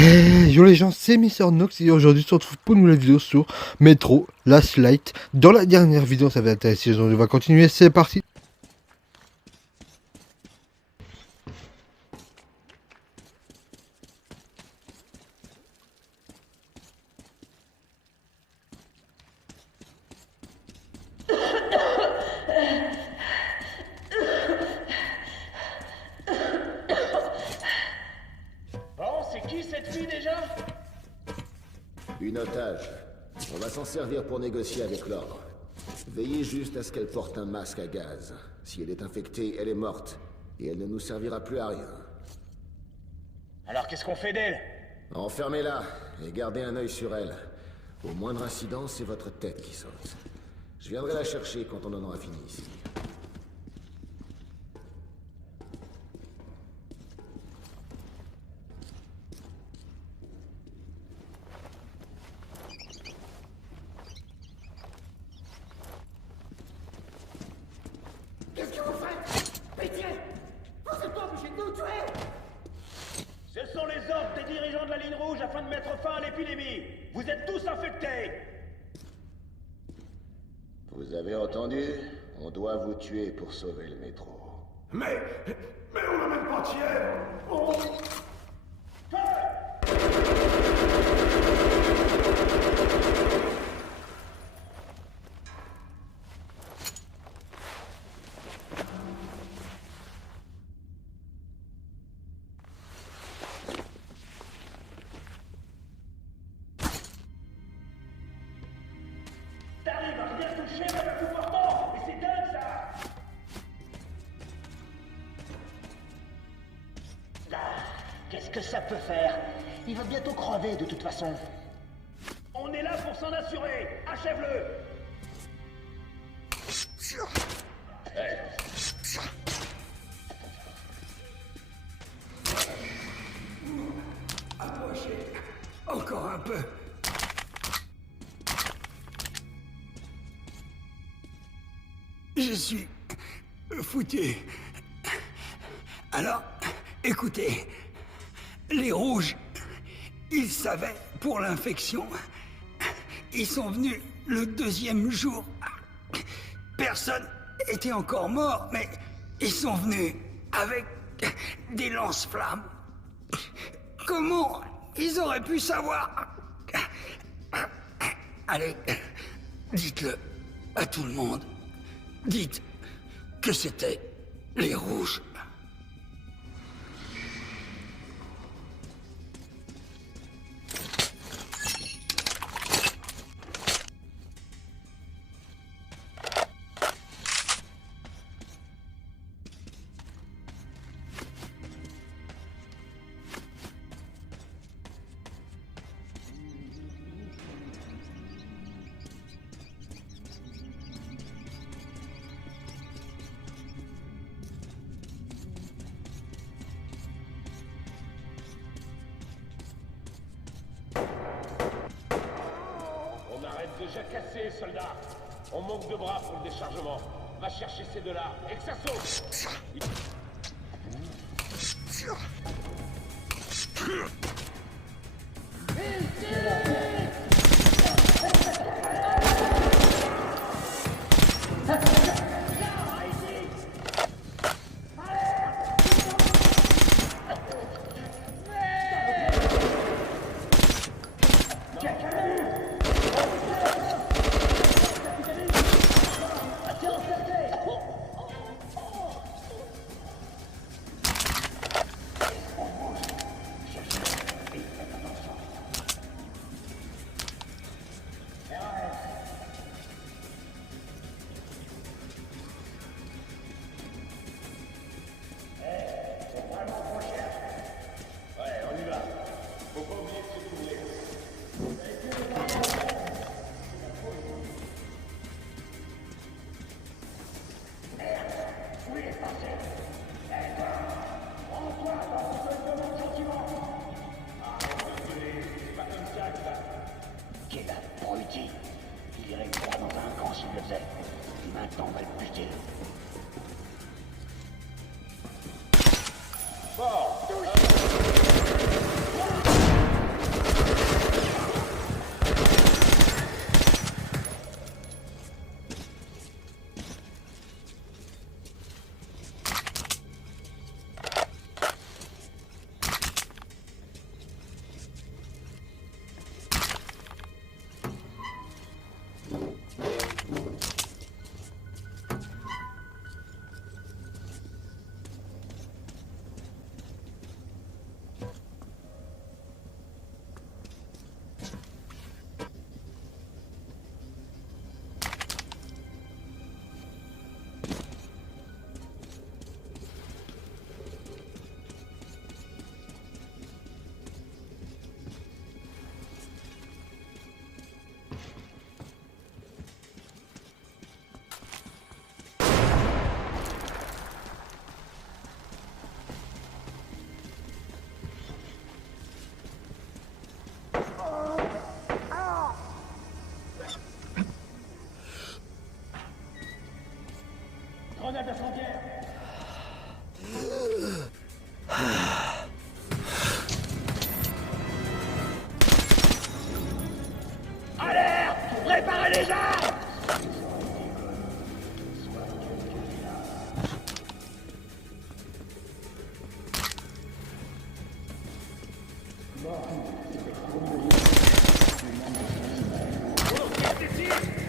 Hey, yo les gens, c'est Mister Nox et aujourd'hui on se retrouve pour une nouvelle vidéo sur Metro Last Light. Dans la dernière vidéo ça va intéresser les gens, on va continuer, c'est parti. Bon, c'est qui cette fille déjà? Une otage. On va s'en servir pour négocier avec l'ordre. Veillez juste à ce qu'elle porte un masque à gaz. Si elle est infectée, elle est morte. Et elle ne nous servira plus à rien. Alors qu'est-ce qu'on fait d'elle? Enfermez-la et gardez un œil sur elle. Au moindre incident, c'est votre tête qui saute. Je viendrai la chercher quand on en aura fini ici. Qu'est-ce que vous faites? Pitié! Vous êtes pas obligés de nous tuer! Ce sont les ordres des dirigeants de la ligne rouge afin de mettre fin à l'épidémie. Vous êtes tous infectés. Vous avez entendu? On doit vous tuer pour sauver le métro. Mais on n'a même pas de fièvre. T'arrives à rien toucher même à coup portant. Et c'est dingue ça. Qu'est-ce que ça peut faire? Il va bientôt crever de toute façon. On est là pour s'en assurer. Achève-le. Approchez. Encore un peu. Je suis foutu. Alors, écoutez, les rouges, ils savaient pour l'infection. Ils sont venus le deuxième jour. Personne était encore mort, mais ils sont venus avec des lance-flammes. Comment ils auraient pu savoir? Allez, dites-le à tout le monde. Dites que c'était les rouges. On arrête déjà cassé, soldats. On manque de bras pour le déchargement. Va chercher ces deux-là et que ça saute.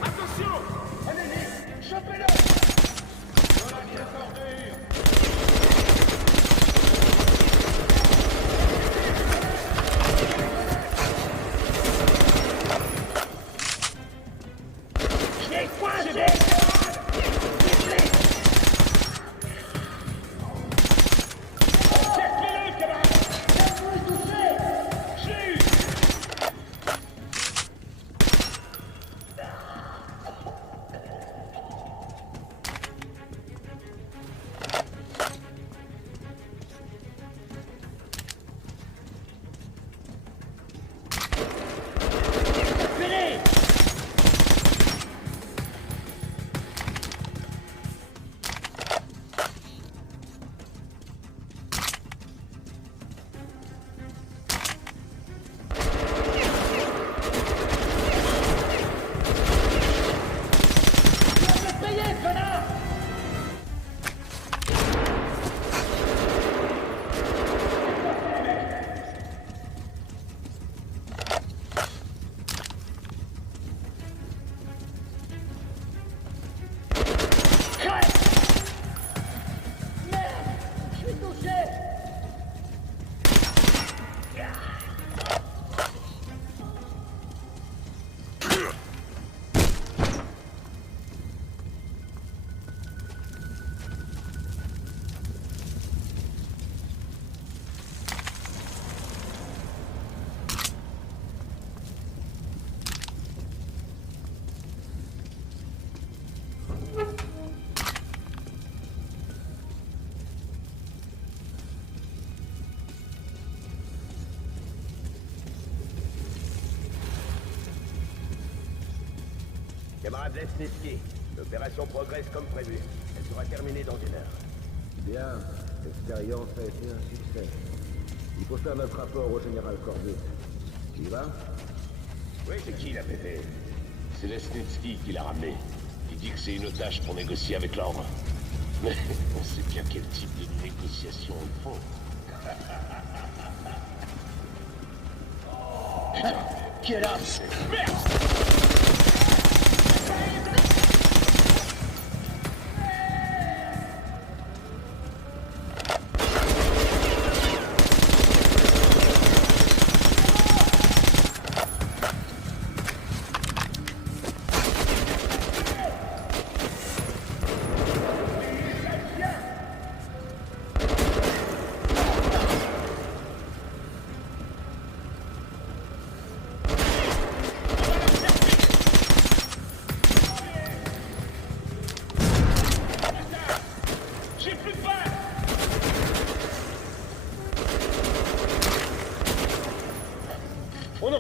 Attention! Allez-y! Chopez-le! Voilà qui est ordure! Je l'ai coincé! Cerclez-le, camarade! Vous le touchez! Je l'ai eu! Venez! Payez, connard! Je suis touché. Camarade Lesnitsky, l'opération progresse comme prévu. Elle sera terminée dans 1 heure. Bien, l'expérience a été un succès. Il faut faire notre rapport au général Corbett. Tu y vas? Oui, c'est qui la pépé? C'est Lesnitsky qui l'a ramené. Il dit que c'est une otage pour négocier avec l'ordre. Mais on sait bien quel type de négociation ils font. Putain, quel as! Merde! J'ai plus de balles! Oh non!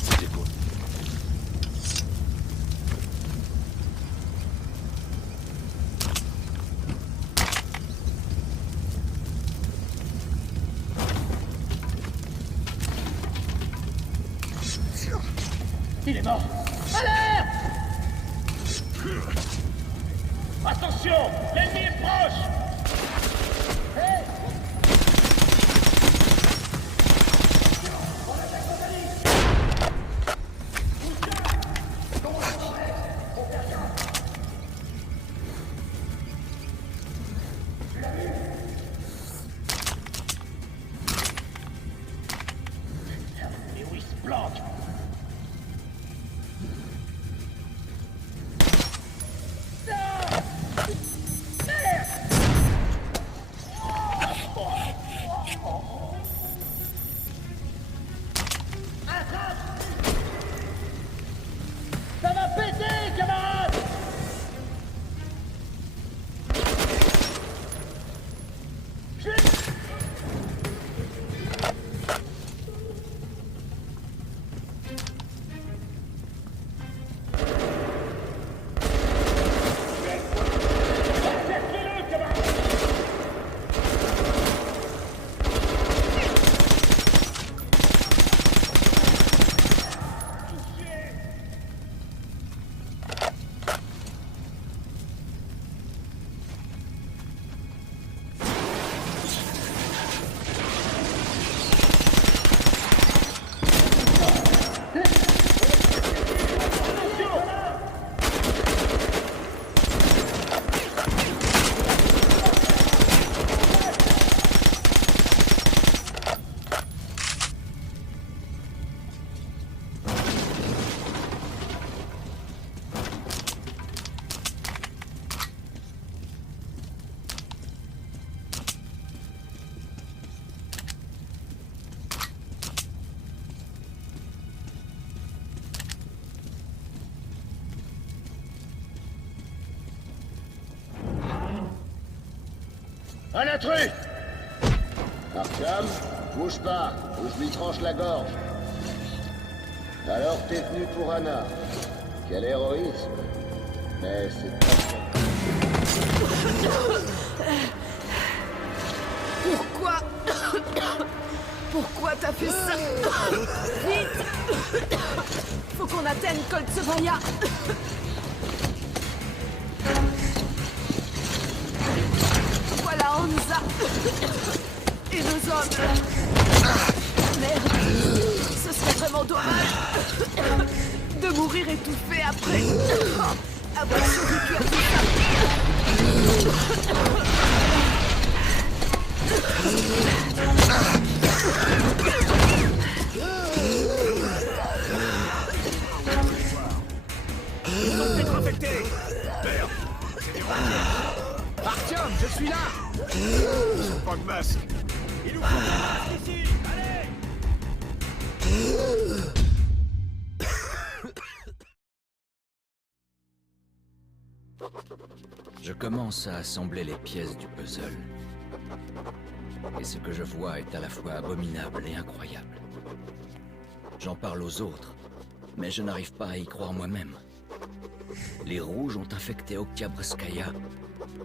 C'était bon. Il est mort. Alerte! Attention! L'ennemi est proche! Mais où il se planque? Ça va péter, camarade! Cerclez-le, camarade! Un intrus! Artyom, bouge pas, ou je lui tranche la gorge. Alors t'es venu pour Anna. Quel héroïsme. Mais c'est pas... Pourquoi? Pourquoi t'as fait ça? Vite! Faut qu'on atteigne Koltsevaya. Voilà Hansa et nos hommes. Merde, ce serait vraiment dommage de mourir étouffé après avoir survécu à tout ça. Ils sont peut-être infectés! Merde! Artyom, je suis là! Pas de masque. Il nous faut un masque ici! Allez! Je commence à assembler les pièces du puzzle. Et ce que je vois est à la fois abominable et incroyable. J'en parle aux autres, mais je n'arrive pas à y croire moi-même. Les Rouges ont infecté Oktyabrskaya,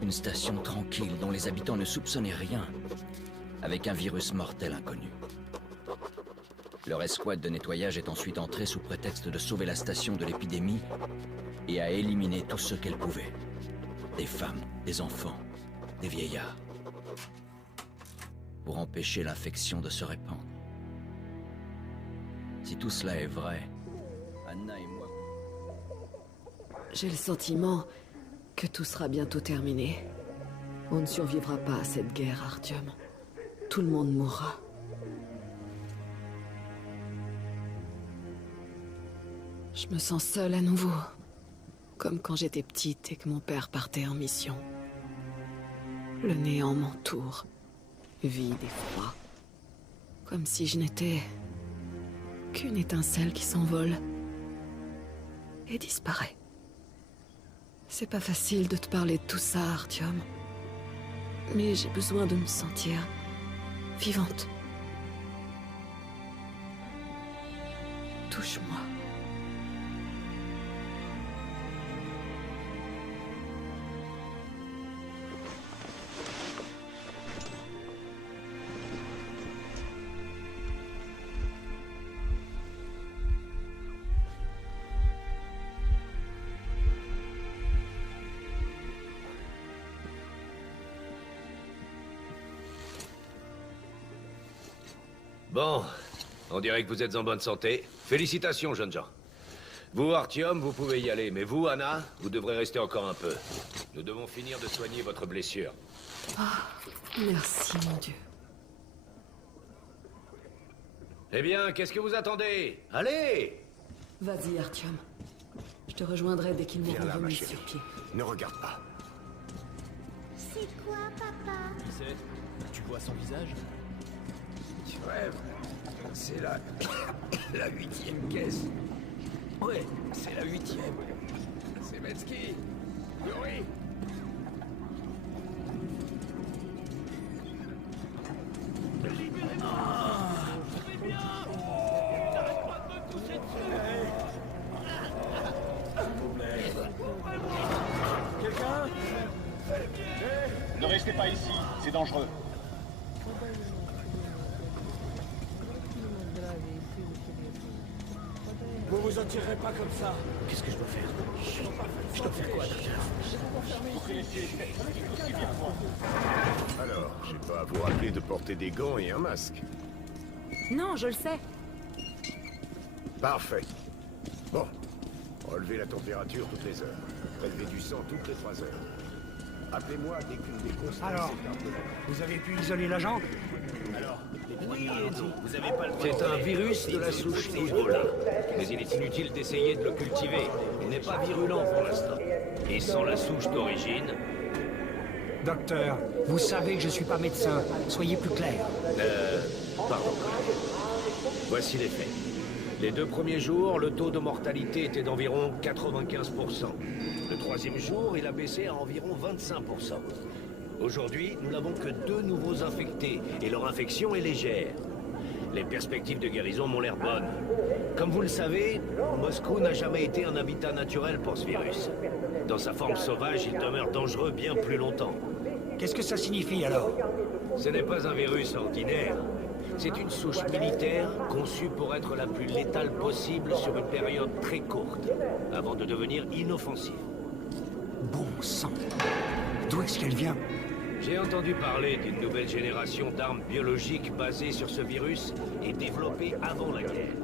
une station tranquille dont les habitants ne soupçonnaient rien, avec un virus mortel inconnu. Leur escouade de nettoyage est ensuite entrée sous prétexte de sauver la station de l'épidémie et a éliminé tous ceux qu'elle pouvait. Des femmes, des enfants, des vieillards. Pour empêcher l'infection de se répandre. Si tout cela est vrai, Anna et moi... J'ai le sentiment que tout sera bientôt terminé. On ne survivra pas à cette guerre, Artyom. Tout le monde mourra. Je me sens seule à nouveau. Comme quand j'étais petite et que mon père partait en mission. Le néant m'entoure, vide et froid. Comme si je n'étais qu'une étincelle qui s'envole et disparaît. C'est pas facile de te parler de tout ça, Artyom. Mais j'ai besoin de me sentir vivante. Touche-moi. Bon, on dirait que vous êtes en bonne santé. Félicitations, jeunes gens. Vous, Artyom, vous pouvez y aller, mais vous, Anna, vous devrez rester encore un peu. Nous devons finir de soigner votre blessure. Merci, mon Dieu. Eh bien, qu'est-ce que vous attendez? Allez! Vas-y, Artyom. Je te rejoindrai dès qu'ils m'auront Viens là, ma remis chérie. sur pied. Ne regarde pas. C'est quoi, papa? Qui c'est? Tu vois son visage? Tu rêves? C'est la 8e caisse. Ouais, c'est la 8e. C'est Metsky. Yuri. Ne restez pas ici, c'est dangereux. Vous vous en tirerez pas comme ça. Qu'est-ce que je dois faire? Je dois faire quoi, docteur? Vous connaissez les statistiques aussi bien que moi. Alors, j'ai pas à vous rappeler de porter des gants et un masque. Non, je le sais. Parfait. Bon. Relevez la température toutes les heures. Prélevez du sang toutes les 3 heures. Appelez-moi dès qu'une des constantes Alors, s'écarte de la... vous avez pu isoler l'agent? Oui et non. Vous avez pas le droit. C'est un virus de la souche Ebola. Mais il est inutile d'essayer de le cultiver. Il n'est pas virulent pour l'instant. Et sans la souche d'origine... Docteur, vous savez que je suis pas médecin. Soyez plus clair. Pardon. Voici les faits. Les 2 premiers jours, le taux de mortalité était d'environ 95%. Le 3e jour, il a baissé à environ 25%. Aujourd'hui, nous n'avons que 2 nouveaux infectés, et leur infection est légère. Les perspectives de guérison m'ont l'air bonnes. Comme vous le savez, Moscou n'a jamais été un habitat naturel pour ce virus. Dans sa forme sauvage, il demeure dangereux bien plus longtemps. Qu'est-ce que ça signifie alors? Ce n'est pas un virus ordinaire. C'est une souche militaire conçue pour être la plus létale possible sur une période très courte, avant de devenir inoffensive. Bon sang. D'où est-ce qu'elle vient? J'ai entendu parler d'une nouvelle génération d'armes biologiques basées sur ce virus et développées avant la guerre.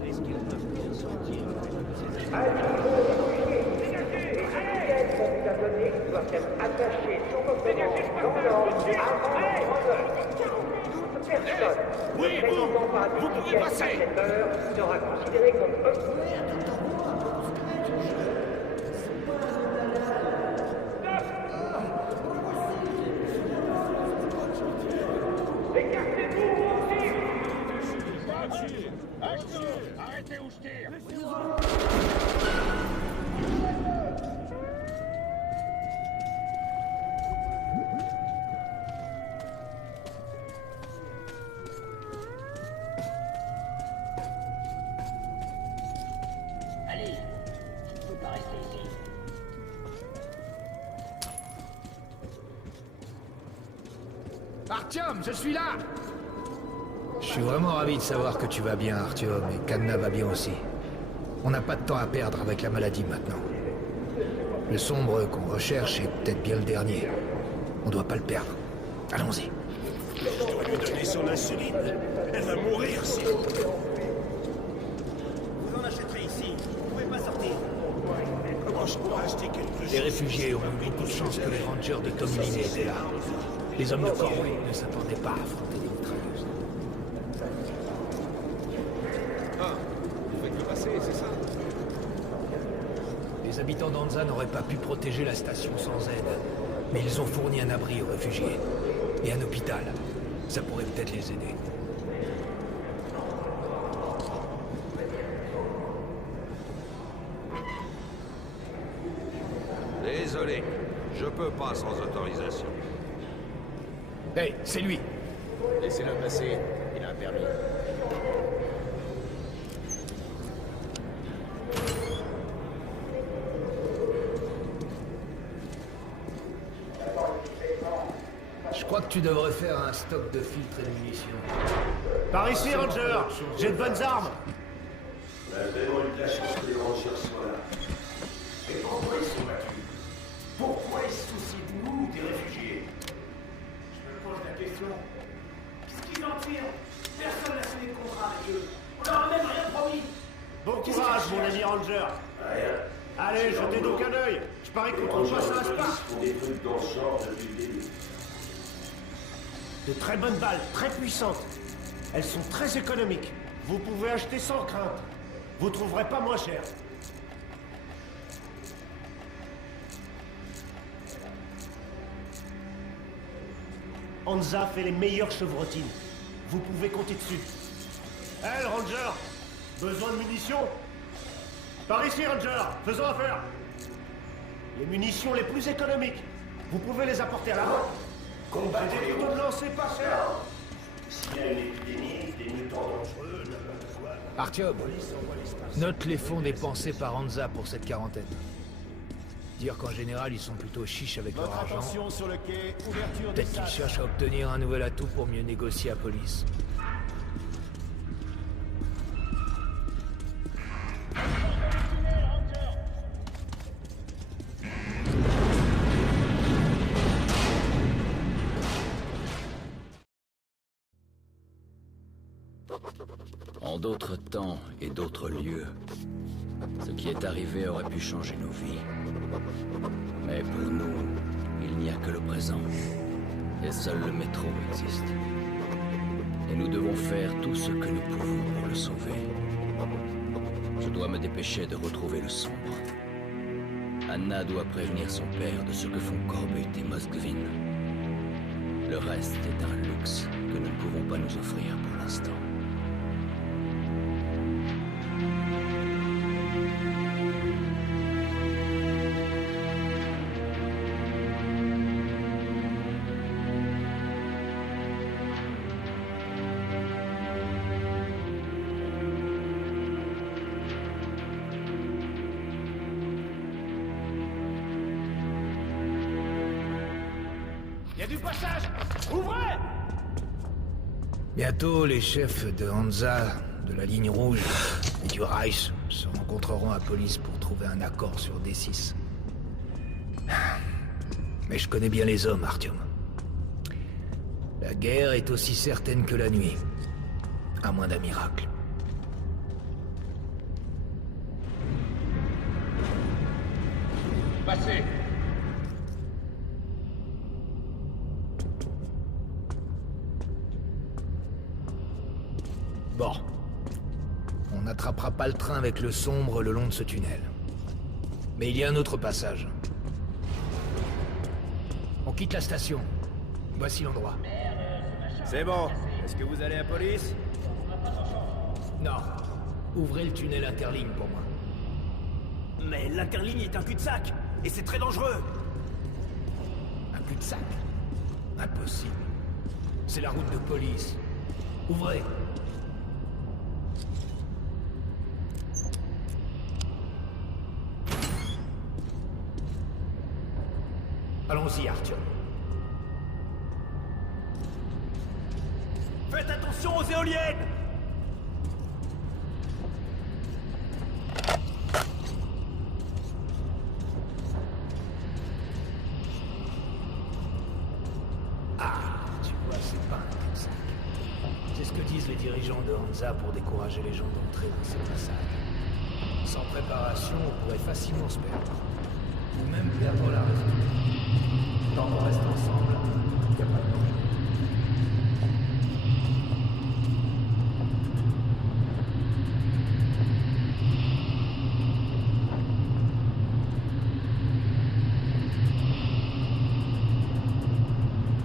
Mais est-ce qu'elles peuvent bien sortir de ces Oui, vous pouvez passer. Arrêtez ou je tire. Allez, tu ne peux pas rester ici. Artyom, je suis là! Je suis vraiment ravi de savoir que tu vas bien, Artyom, et qu'Anna va bien aussi. On n'a pas de temps à perdre avec la maladie maintenant. Le sombre qu'on recherche est peut-être bien le dernier. On doit pas le perdre. Allons-y. Je dois lui donner son insuline. Elle va mourir si... Vous en achèterez ici. Vous pouvez pas sortir. Comment je pourrais acheter quelque chose? Les réfugiés ont eu beaucoup de chance que les rangers de Tomlin étaient là. Les hommes de Corway ne s'attendaient pas à affronter des mitrailleuses. Ah, vous faites le passer, c'est ça? Les habitants d'Anza n'auraient pas pu protéger la station sans aide. Mais ils ont fourni un abri aux réfugiés. Et un hôpital. Ça pourrait peut-être les aider. Désolé, je peux pas sans autorisation. Hey, c'est lui! Laissez-le passer, il a un permis. que tu devrais faire un stock de filtres et de munitions. Par ici, Ranger. J'ai de bonnes armes. On a vraiment eu de la chance que les Rangers soient là. Et pourquoi ils sont battus? Pourquoi ils se soucient de nous, des réfugiés? Je me pose la question. Qu'est-ce qu'ils en tirent? Personne n'a signé de contrat avec eux. On leur a même rien promis. Bon courage, mon ami Ranger. Rien. Allez, jetez donc un œil. Je parie qu'on trouve pas ça à Spark. Ils font des trucs dans ce genre depuis le début. De très bonnes balles, très puissantes. Elles sont très économiques. Vous pouvez acheter sans crainte. Vous trouverez pas moins cher. Hansa fait les meilleures chevrotines. Vous pouvez compter dessus. Hé, le Ranger! Besoin de munitions? Par ici, Ranger! Faisons affaire! Les munitions les plus économiques. Vous pouvez les apporter à la main. Combattez les Couteaux de lancer pas cher. S'il y a une épidémie, des mutants dangereux, n'importe quoi. Artyom, note les fonds dépensés par Hansa pour cette quarantaine. Dire qu'en général, ils sont plutôt chiches avec leur argent. Attention sur le quai, ouverture Peut-être qu'ils cherchent à obtenir un nouvel atout pour mieux négocier à police. En d'autres temps et d'autres lieux, ce qui est arrivé aurait pu changer nos vies. Mais pour nous, il n'y a que le présent. Et seul le métro existe. Et nous devons faire tout ce que nous pouvons pour le sauver. Je dois me dépêcher de retrouver le sombre. Anna doit prévenir son père de ce que font Corbut et Moskvin. Le reste est un luxe que nous ne pouvons pas nous offrir pour l'instant. Il y a du passage! Ouvrez! Bientôt, les chefs de Hansa, de la ligne rouge et du Reich se rencontreront à police pour trouver un accord sur D6. Mais je connais bien les hommes, Artyom. La guerre est aussi certaine que la nuit. À moins d'un miracle. Passez! Bon. On n'attrapera pas le train avec le sombre le long de ce tunnel. Mais il y a un autre passage. On quitte la station. Voici l'endroit. C'est bon. Est-ce que vous allez à police? Non. Ouvrez le tunnel interligne pour moi. Mais l'interligne est un cul-de-sac! Et c'est très dangereux! Un cul-de-sac? Impossible. C'est la route de police. Ouvrez. Allons-y, Artyom. Faites attention aux éoliennes! Tu vois, c'est pas un cul-de-sac. C'est ce que disent les dirigeants de Hansa pour décourager les gens d'entrer dans cette façade. Sans préparation, on pourrait facilement se perdre. Ou même perdre la raison. Tant qu'on reste ensemble, il n'y a pas de danger.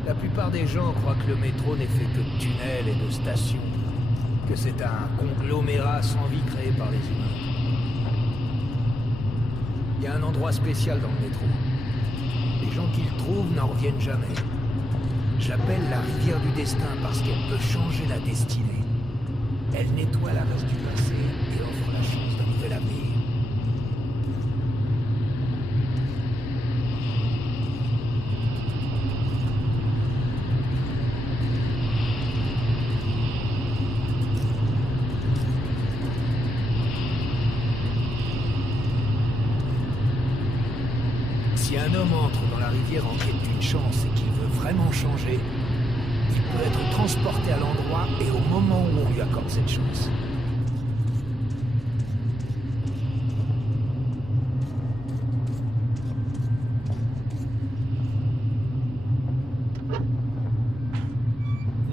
La plupart des gens croient que le métro n'est fait que de tunnels et de stations, que c'est un conglomérat sans vie créé par les humains. Il y a un endroit spécial dans le métro. Les gens qui le trouvent n'en reviennent jamais. Je l'appelle la rivière du destin parce qu'elle peut changer la destinée. Elle nettoie la reste du passé et offre la chance d'un nouvel avenir. un homme entre dans la rivière en quête d'une chance et qu'il veut vraiment changer, il peut être transporté à l'endroit et au moment où on lui accorde cette chance.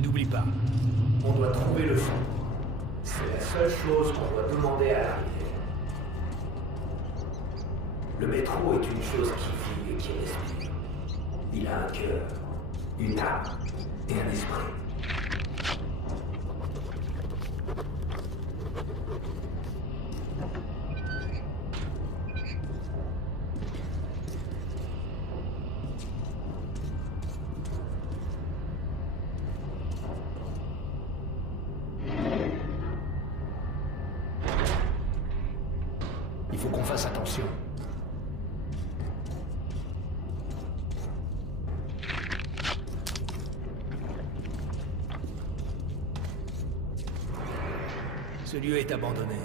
N'oublie pas, on doit trouver le fond. C'est la seule chose qu'on doit demander à l'arrivée. Le métro est une chose qui vit et qui respire. Il a un cœur, une âme et un esprit. Il faut qu'on fasse attention. Ce lieu est abandonné.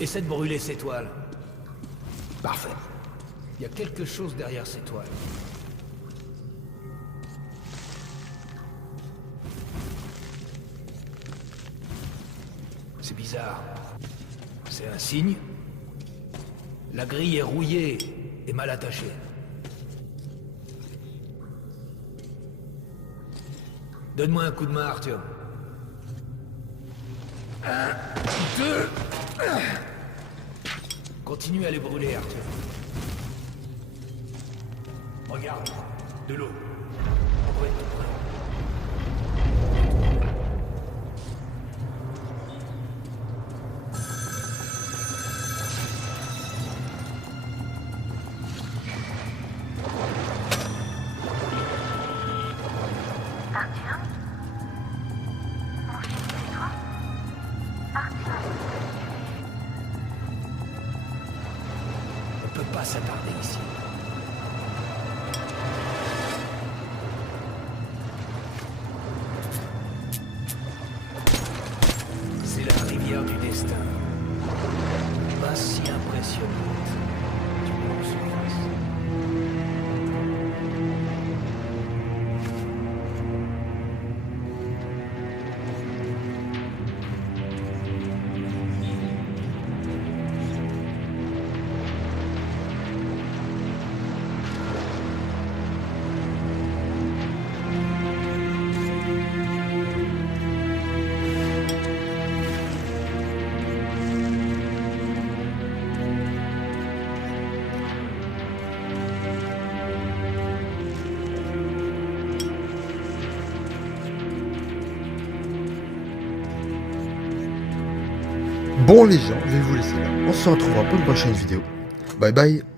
Essaie de brûler ces toiles. Parfait. Il y a quelque chose derrière ces toiles. C'est bizarre. C'est un signe. La grille est rouillée et mal attachée. Donne-moi un coup de main, Artyom. 1, 2... Continue à les brûler, Artyom. Regarde, de l'eau. On doit être tout près. On peut pas s'attarder ici. C'est la rivière du destin. Pas si impressionnante. Du coup, en surface. Bon les gens, je vais vous laisser là. On se retrouvera pour une prochaine vidéo. Bye bye.